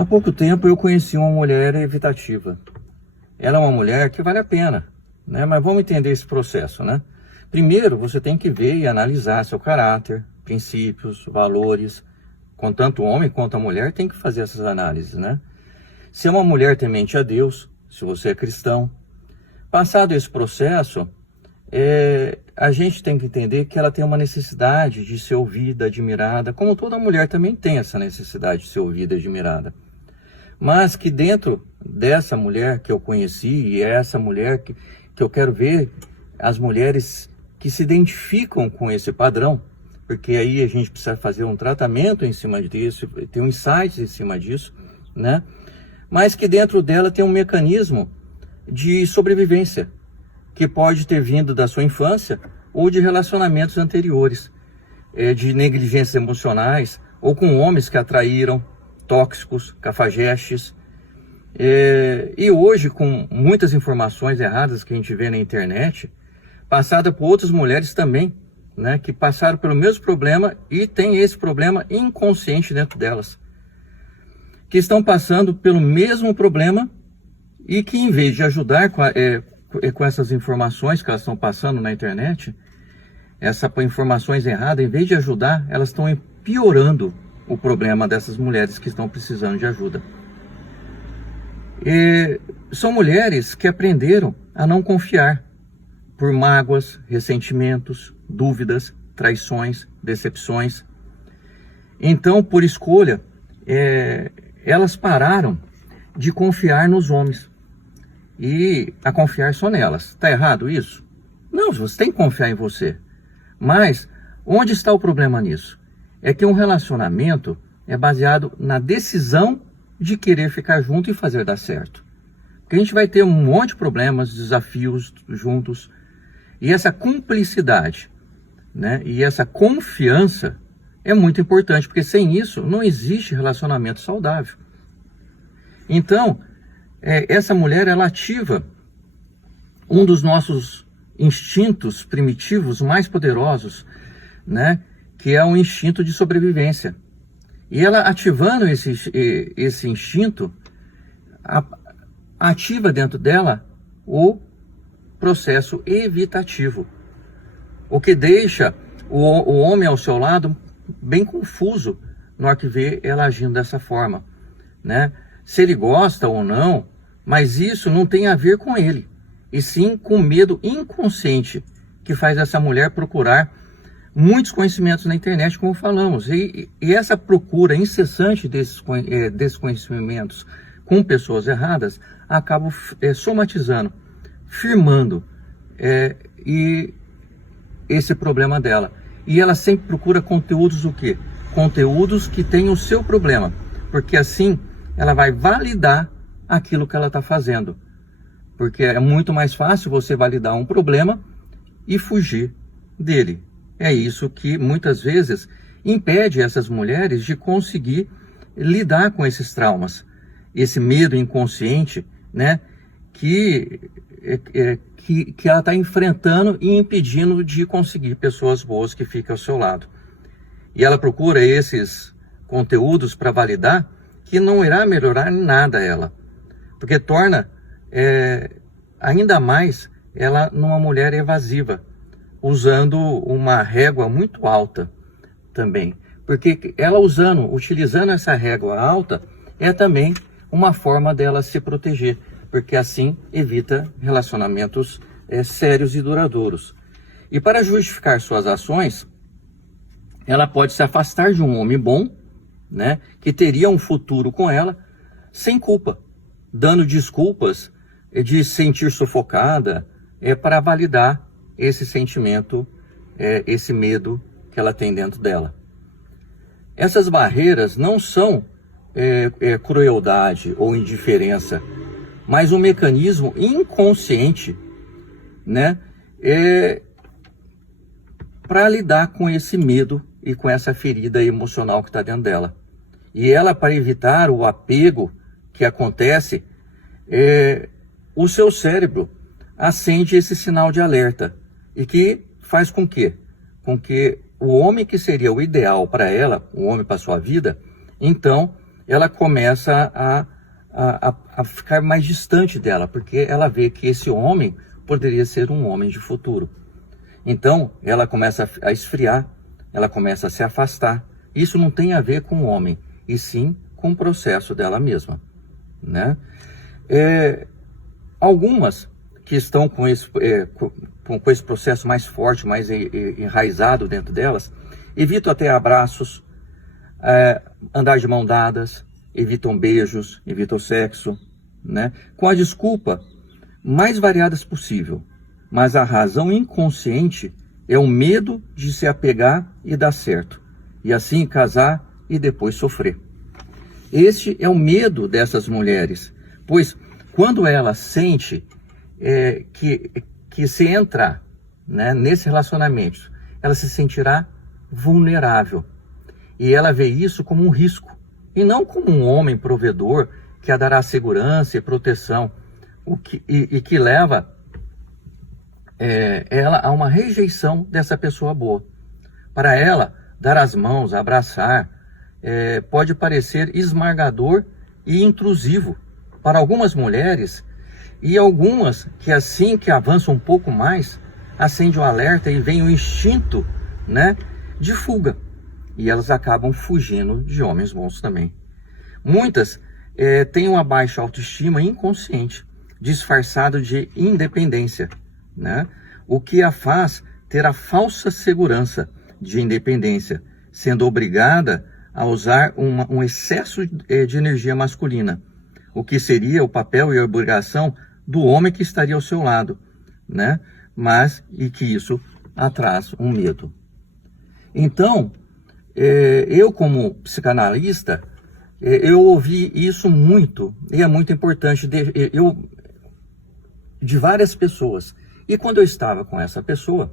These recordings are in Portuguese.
Há pouco tempo eu conheci uma mulher evitativa. Ela é uma mulher que vale a pena, né? Mas vamos entender esse processo, né? Primeiro, você tem que ver e analisar seu caráter, princípios, valores. Tanto o homem quanto a mulher tem que fazer essas análises, né? Se é uma mulher temente a Deus, se você é cristão. Passado esse processo, a gente tem que entender que ela tem uma necessidade de ser ouvida, admirada, como toda mulher também tem essa necessidade de ser ouvida, admirada. Mas que dentro dessa mulher que eu conheci, e é essa mulher que eu quero ver, as mulheres que se identificam com esse padrão, porque aí a gente precisa fazer um tratamento em cima disso, ter um insight em cima disso, né? Mas que dentro dela tem um mecanismo de sobrevivência, que pode ter vindo da sua infância ou de relacionamentos anteriores, de negligências emocionais, ou com homens que a traíram, tóxicos, cafajestes. E hoje, com muitas informações erradas que a gente vê na internet, passada por outras mulheres também, né, que passaram pelo mesmo problema e tem esse problema inconsciente dentro delas, que estão passando pelo mesmo problema e que, em vez de ajudar com essas informações que elas estão passando na internet, essas informações erradas, em vez de ajudar, elas estão piorando o problema dessas mulheres que estão precisando de ajuda. São mulheres que aprenderam a não confiar por mágoas, ressentimentos, dúvidas, traições, decepções. Então, por escolha, elas pararam de confiar nos homens e a confiar só nelas. Está errado isso? Não, você tem que confiar em você. Mas onde está o problema nisso? É que um relacionamento é baseado na decisão de querer ficar junto e fazer dar certo. Porque a gente vai ter um monte de problemas, desafios juntos. E essa cumplicidade, né, e essa confiança é muito importante, porque sem isso não existe relacionamento saudável. Então, essa mulher, ela ativa um dos nossos instintos primitivos mais poderosos, né, que é o instinto de sobrevivência. E ela ativando esse instinto, ativa dentro dela o processo evitativo, o que deixa o homem ao seu lado bem confuso na hora que vê ela agindo dessa forma, né? Se ele gosta ou não, mas isso não tem a ver com ele, e sim com o medo inconsciente que faz essa mulher procurar muitos conhecimentos na internet, como falamos, e essa procura incessante desses conhecimentos com pessoas erradas acaba somatizando, firmando e esse problema dela. E ela sempre procura conteúdos o quê? Conteúdos que têm o seu problema, porque assim ela vai validar aquilo que ela está fazendo. Porque é muito mais fácil você validar um problema e fugir dele. É isso que muitas vezes impede essas mulheres de conseguir lidar com esses traumas, esse medo inconsciente, né, que ela está enfrentando e impedindo de conseguir pessoas boas que ficam ao seu lado. E ela procura esses conteúdos para validar, que não irá melhorar em nada ela, porque torna ainda mais ela numa mulher evasiva, usando uma régua muito alta também, porque ela utilizando essa régua alta é também uma forma dela se proteger, porque assim evita relacionamentos sérios e duradouros. E para justificar suas ações, ela pode se afastar de um homem bom, né, que teria um futuro com ela, sem culpa, dando desculpas de se sentir sufocada, para validar esse sentimento, esse medo que ela tem dentro dela. Essas barreiras não são crueldade ou indiferença, mas um mecanismo inconsciente, né, para lidar com esse medo e com essa ferida emocional que está dentro dela. E ela, para evitar o apego que acontece, o seu cérebro acende esse sinal de alerta e que faz com que o homem que seria o ideal para ela, o homem para sua vida, então ela começa a ficar mais distante dela, porque ela vê que esse homem poderia ser um homem de futuro. Então, ela começa a esfriar, ela começa a se afastar. Isso não tem a ver com o homem, e sim com o processo dela mesma, né? Algumas que estão com esse processo mais forte, mais enraizado dentro delas, evitam até abraços, andar de mão dadas, evitam beijos, evitam sexo, né? Com a desculpa mais variadas possível. Mas a razão inconsciente é o medo de se apegar e dar certo, e assim casar e depois sofrer. Este é o medo dessas mulheres, pois quando ela sente que se entrar, né, nesse relacionamento, ela se sentirá vulnerável. E ela vê isso como um risco, e não como um homem provedor que a dará segurança e proteção, e que leva ela a uma rejeição dessa pessoa boa. Para ela, dar as mãos, abraçar, pode parecer esmagador e intrusivo para algumas mulheres, e algumas que assim que avançam um pouco mais, acende o alerta e vem o instinto, né, de fuga. E elas acabam fugindo de homens bons também. Muitas têm uma baixa autoestima inconsciente, disfarçado de independência, né? O que a faz ter a falsa segurança de independência, sendo obrigada a usar um excesso de energia masculina, o que seria o papel e a obrigação do homem que estaria ao seu lado, né? E que isso traz um medo. Então, eu como psicanalista, eu ouvi isso muito, e é muito importante, de várias pessoas. E quando eu estava com essa pessoa,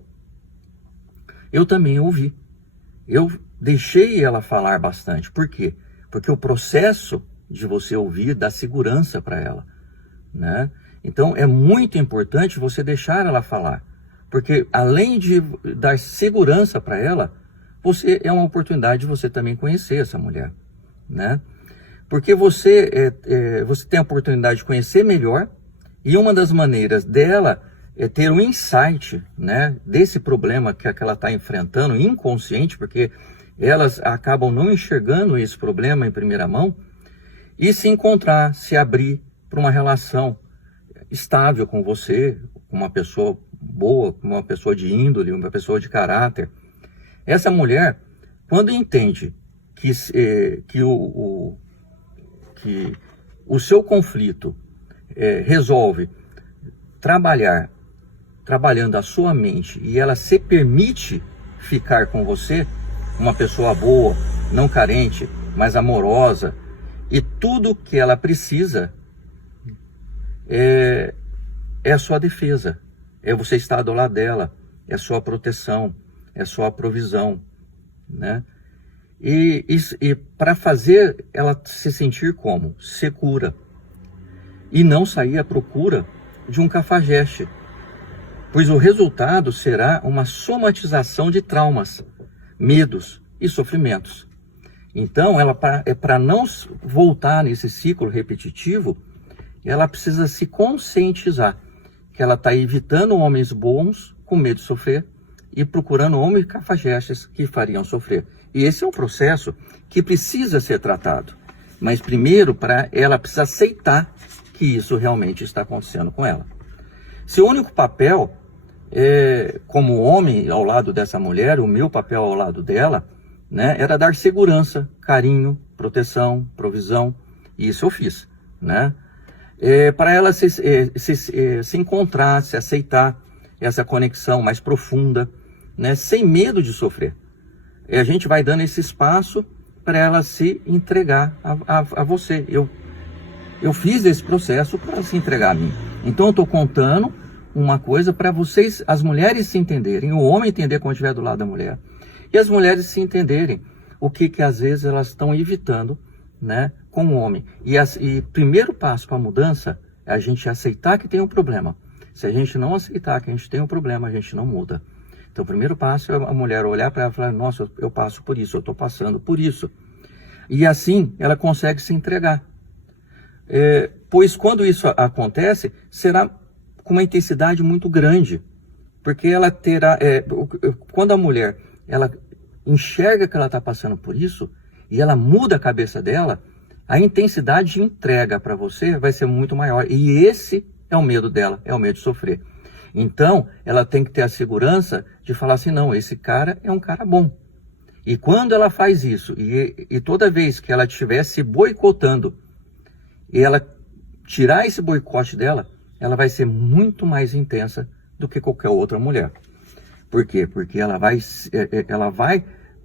eu também ouvi. Eu deixei ela falar bastante. Por quê? Porque o processo de você ouvir dá segurança para ela, né? Então é muito importante você deixar ela falar, porque além de dar segurança para ela, é uma oportunidade de você também conhecer essa mulher, né? Porque você tem a oportunidade de conhecer melhor, e uma das maneiras dela é ter um insight, né, desse problema que ela está enfrentando, inconsciente, porque elas acabam não enxergando esse problema em primeira mão, e se encontrar, se abrir para uma relação estável com você, com uma pessoa boa, com uma pessoa de índole, uma pessoa de caráter. Essa mulher, quando entende que o seu conflito resolve trabalhando a sua mente, e ela se permite ficar com você, uma pessoa boa, não carente, mas amorosa, e tudo que ela precisa é a sua defesa, é você estar do lado dela, é a sua proteção, é a sua provisão, né? E para fazer ela se sentir como? Segura. E não sair à procura de um cafajeste, pois o resultado será uma somatização de traumas, medos e sofrimentos. Então, para não voltar nesse ciclo repetitivo, ela precisa se conscientizar que ela está evitando homens bons com medo de sofrer e procurando homens cafajestes que fariam sofrer. E esse é um processo que precisa ser tratado. Mas primeiro, ela precisa aceitar que isso realmente está acontecendo com ela. Seu único papel, como homem ao lado dessa mulher, o meu papel ao lado dela, né, era dar segurança, carinho, proteção, provisão, e isso eu fiz, né? Para ela se encontrar, se aceitar, essa conexão mais profunda, né, sem medo de sofrer. A gente vai dando esse espaço para ela se entregar a você. Eu fiz esse processo para se entregar a mim. Então eu estou contando uma coisa para vocês, as mulheres se entenderem, o homem entender quando estiver do lado da mulher, e as mulheres se entenderem o que às vezes elas estão evitando, né, com o homem. E primeiro passo para a mudança é a gente aceitar que tem um problema. Se a gente não aceitar que a gente tem um problema, a gente não muda. Então o primeiro passo é a mulher olhar para ela e falar: nossa, eu passo por isso, eu estou passando por isso. E assim ela consegue se entregar. Pois quando isso acontece, será com uma intensidade muito grande. Porque ela terá... quando a mulher ela enxerga que ela está passando por isso, e ela muda a cabeça dela, a intensidade de entrega para você vai ser muito maior. E esse é o medo dela, é o medo de sofrer. Então, ela tem que ter a segurança de falar assim, não, esse cara é um cara bom. E quando ela faz isso, e toda vez que ela estiver se boicotando, e ela tirar esse boicote dela, ela vai ser muito mais intensa do que qualquer outra mulher. Por quê? Porque ela vai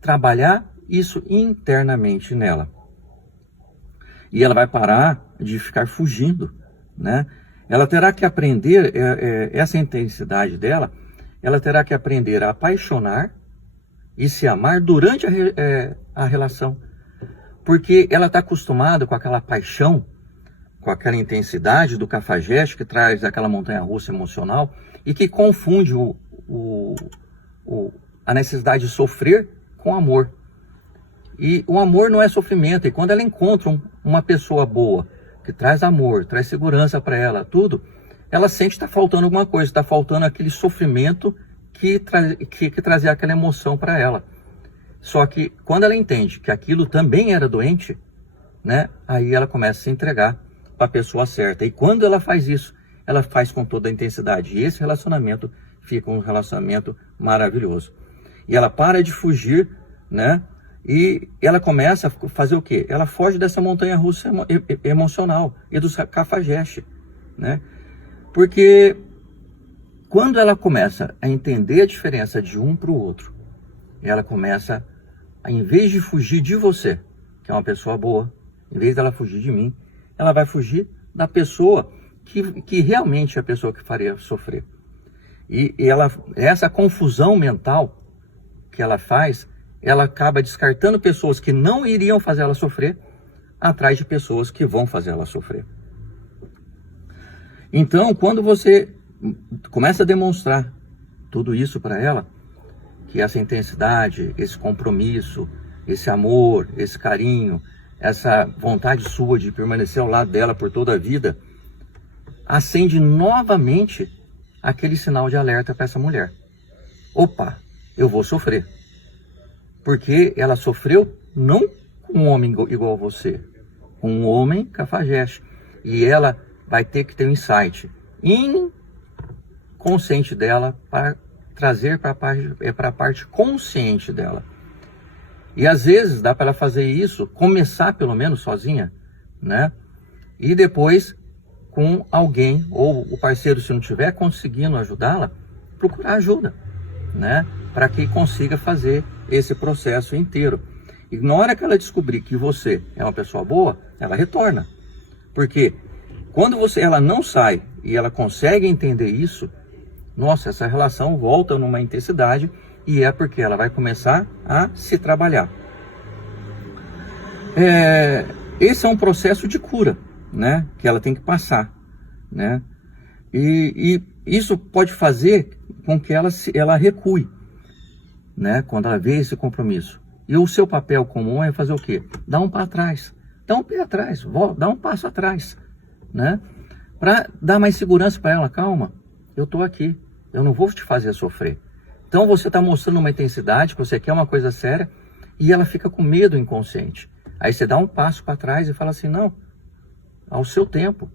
trabalhar isso internamente nela. E ela vai parar de ficar fugindo, né? Ela terá que aprender, essa intensidade dela, ela terá que aprender a apaixonar e se amar durante a relação. Porque ela está acostumada com aquela paixão, com aquela intensidade do cafajeste que traz aquela montanha-russa emocional e que confunde a necessidade de sofrer com amor. E o amor não é sofrimento. E quando ela encontra uma pessoa boa, que traz amor, traz segurança para ela, tudo, ela sente que está faltando alguma coisa, está faltando aquele sofrimento que trazia aquela emoção para ela. Só que quando ela entende que aquilo também era doente, né, aí ela começa a se entregar para a pessoa certa. E quando ela faz isso, ela faz com toda a intensidade. E esse relacionamento fica um relacionamento maravilhoso. E ela para de fugir, né? E ela começa a fazer o quê? Ela foge dessa montanha-russa emocional e do cafajeste, né? Porque quando ela começa a entender a diferença de um para o outro, ela começa, em vez de fugir de você, que é uma pessoa boa, em vez dela fugir de mim, ela vai fugir da pessoa que realmente é a pessoa que faria sofrer. E essa confusão mental que ela faz, ela acaba descartando pessoas que não iriam fazer ela sofrer, atrás de pessoas que vão fazer ela sofrer. Então, quando você começa a demonstrar tudo isso para ela, que essa intensidade, esse compromisso, esse amor, esse carinho, essa vontade sua de permanecer ao lado dela por toda a vida, acende novamente aquele sinal de alerta para essa mulher. Opa, eu vou sofrer. Porque ela sofreu não com um homem igual a você, com um homem cafajeste. E ela vai ter que ter um insight inconsciente dela para trazer para a parte consciente dela. E às vezes dá para ela fazer isso, começar pelo menos sozinha, né? E depois com alguém, ou o parceiro, se não estiver conseguindo ajudá-la, procurar ajuda, né? Para que consiga fazer esse processo inteiro. E na hora que ela descobrir que você é uma pessoa boa, ela retorna. Porque quando ela não sai e ela consegue entender isso, nossa, essa relação volta numa intensidade, e é porque ela vai começar a se trabalhar. Esse é um processo de cura, né, que ela tem que passar, né? E isso pode fazer com que ela recue, né, quando ela vê esse compromisso. E o seu papel comum é fazer o quê? Dar um pé atrás, dá um pé atrás, dá um passo atrás, né? Para dar mais segurança para ela. Calma, eu estou aqui, eu não vou te fazer sofrer. Então você está mostrando uma intensidade, que você quer uma coisa séria, e ela fica com medo inconsciente. Aí você dá um passo para trás e fala assim, não, ao seu tempo,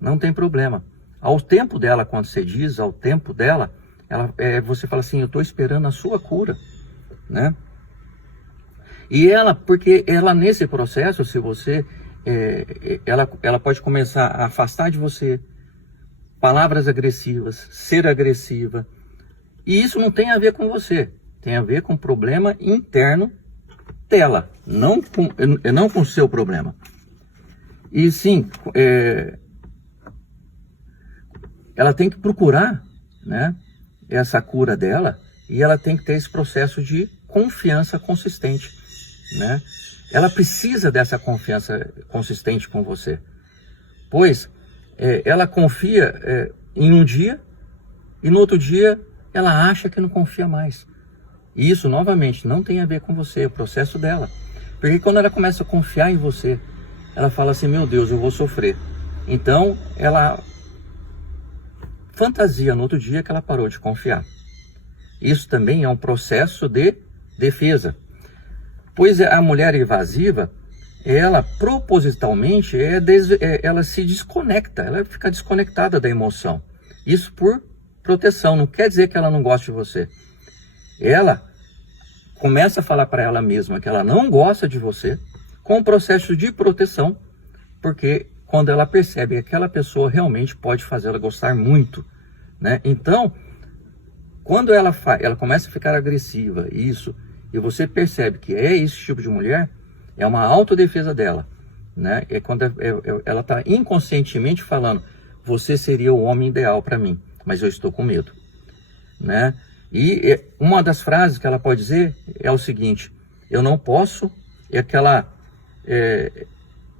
não tem problema. Ao tempo dela, quando você diz, ao tempo dela, você fala assim, eu estou esperando a sua cura, né? E porque ela nesse processo, se você, ela pode começar a afastar de você palavras agressivas, ser agressiva, e isso não tem a ver com você, tem a ver com o problema interno dela, não com o seu problema. E sim, ela tem que procurar, né, essa cura dela, e ela tem que ter esse processo de confiança consistente, né? Ela precisa dessa confiança consistente com você, pois ela confia em um dia, e no outro dia ela acha que não confia mais. E isso, novamente, não tem a ver com você, é o processo dela. Porque quando ela começa a confiar em você, ela fala assim, meu Deus, eu vou sofrer. Então, ela fantasia no outro dia que ela parou de confiar. Isso também é um processo de defesa. Pois a mulher evasiva, ela propositalmente, ela se desconecta, ela fica desconectada da emoção. Isso por proteção, não quer dizer que ela não goste de você. Ela começa a falar para ela mesma que ela não gosta de você, com o processo de proteção, porque quando ela percebe que aquela pessoa realmente pode fazê-la gostar muito, né? Então, quando ela começa a ficar agressiva, isso, e você percebe que é esse tipo de mulher, é uma autodefesa dela, né? É quando ela está inconscientemente falando, você seria o homem ideal para mim, mas eu estou com medo, né? E uma das frases que ela pode dizer é o seguinte, eu não posso,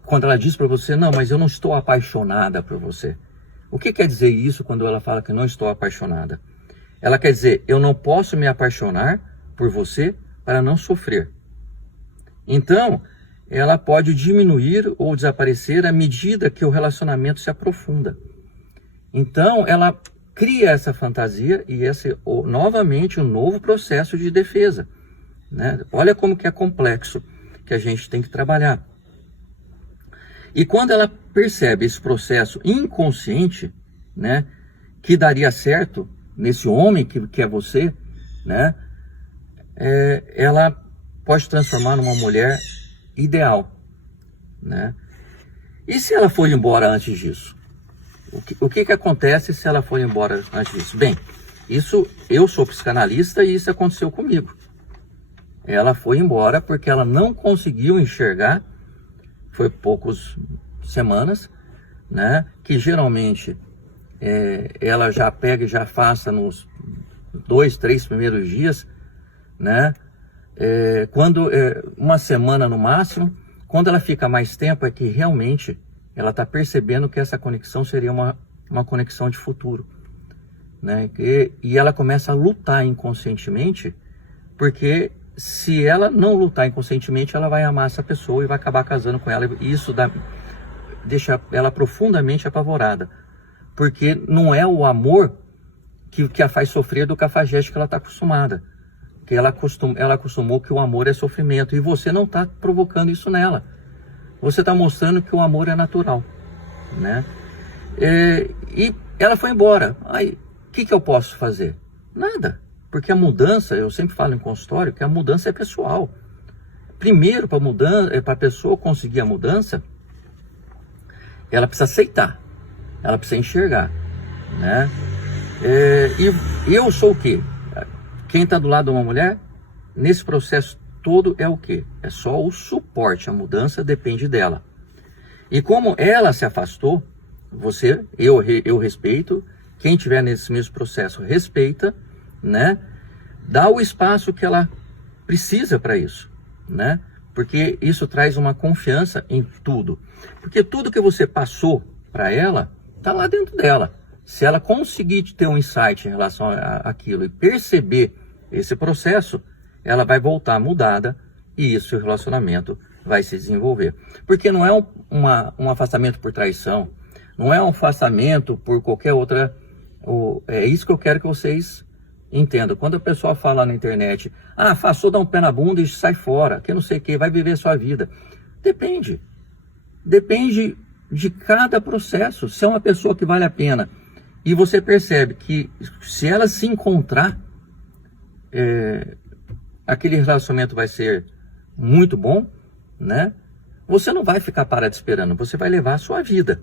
quando ela diz para você, não, mas eu não estou apaixonada por você. O que quer dizer isso quando ela fala que não estou apaixonada? Ela quer dizer, eu não posso me apaixonar por você para não sofrer. Então, ela pode diminuir ou desaparecer à medida que o relacionamento se aprofunda. Então, ela cria essa fantasia e novamente um novo processo de defesa, né? Olha como que é complexo, que a gente tem que trabalhar. E quando ela percebe esse processo inconsciente, né, que daria certo nesse homem que é você, né, ela pode transformar numa mulher ideal, né? E se ela for embora antes disso? O que acontece se ela for embora antes disso? Bem, eu sou psicanalista e isso aconteceu comigo. Ela foi embora porque ela não conseguiu enxergar, foi poucas semanas, né? Que geralmente ela já pega e já afasta nos 2, 3 primeiros dias, né? Uma semana no máximo. Quando ela fica mais tempo é que realmente ela está percebendo que essa conexão seria uma conexão de futuro, né? E ela começa a lutar inconscientemente, porque se ela não lutar inconscientemente, ela vai amar essa pessoa e vai acabar casando com ela. E isso deixa ela profundamente apavorada, porque não é o amor que a faz sofrer do cafajeste que ela está acostumada. Que ela acostumou que o amor é sofrimento, e você não está provocando isso nela. Você está mostrando que o amor é natural, né? E ela foi embora. Aí, o que eu posso fazer? Nada, porque a mudança, eu sempre falo em consultório que a mudança é pessoal. Primeiro, para a pessoa conseguir a mudança, ela precisa aceitar, ela precisa enxergar, né? E eu sou o quê? Quem está do lado de uma mulher, nesse processo todo é o quê? É só o suporte, a mudança depende dela. E como ela se afastou, eu respeito, quem tiver nesse mesmo processo respeita, né? Dá o espaço que ela precisa para isso, né? Porque isso traz uma confiança em tudo. Porque tudo que você passou para ela, está lá dentro dela. Se ela conseguir ter um insight em relação àquilo e perceber esse processo, ela vai voltar mudada e isso, o relacionamento vai se desenvolver. Porque não é um afastamento por traição, não é um afastamento por qualquer outra... É isso que eu quero que vocês entendam. Quando a pessoa fala na internet, afastou, dá um pé na bunda e sai fora, que não sei o que, vai viver sua vida. Depende de cada processo. Se é uma pessoa que vale a pena e você percebe que se ela se encontrar, aquele relacionamento vai ser muito bom, né? Você não vai ficar parado esperando, você vai levar a sua vida.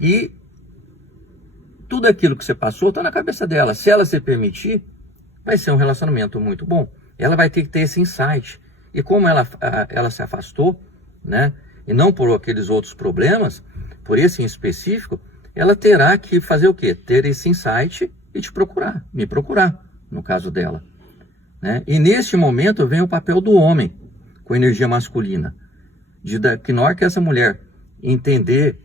E tudo aquilo que você passou está na cabeça dela. Se ela se permitir, vai ser um relacionamento muito bom. Ela vai ter que ter esse insight. E como ela se afastou, né? E não por aqueles outros problemas, por esse em específico, ela terá que fazer o quê? Ter esse insight e me procurar, no caso dela, né? E neste momento vem o papel do homem, com energia masculina, que na hora que essa mulher entender,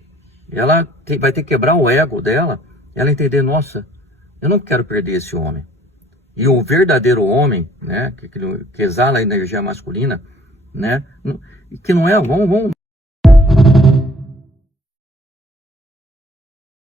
ela vai ter que quebrar o ego dela, ela entender, nossa, eu não quero perder esse homem. E o verdadeiro homem, né, que exala a energia masculina, né? Que não é, vamos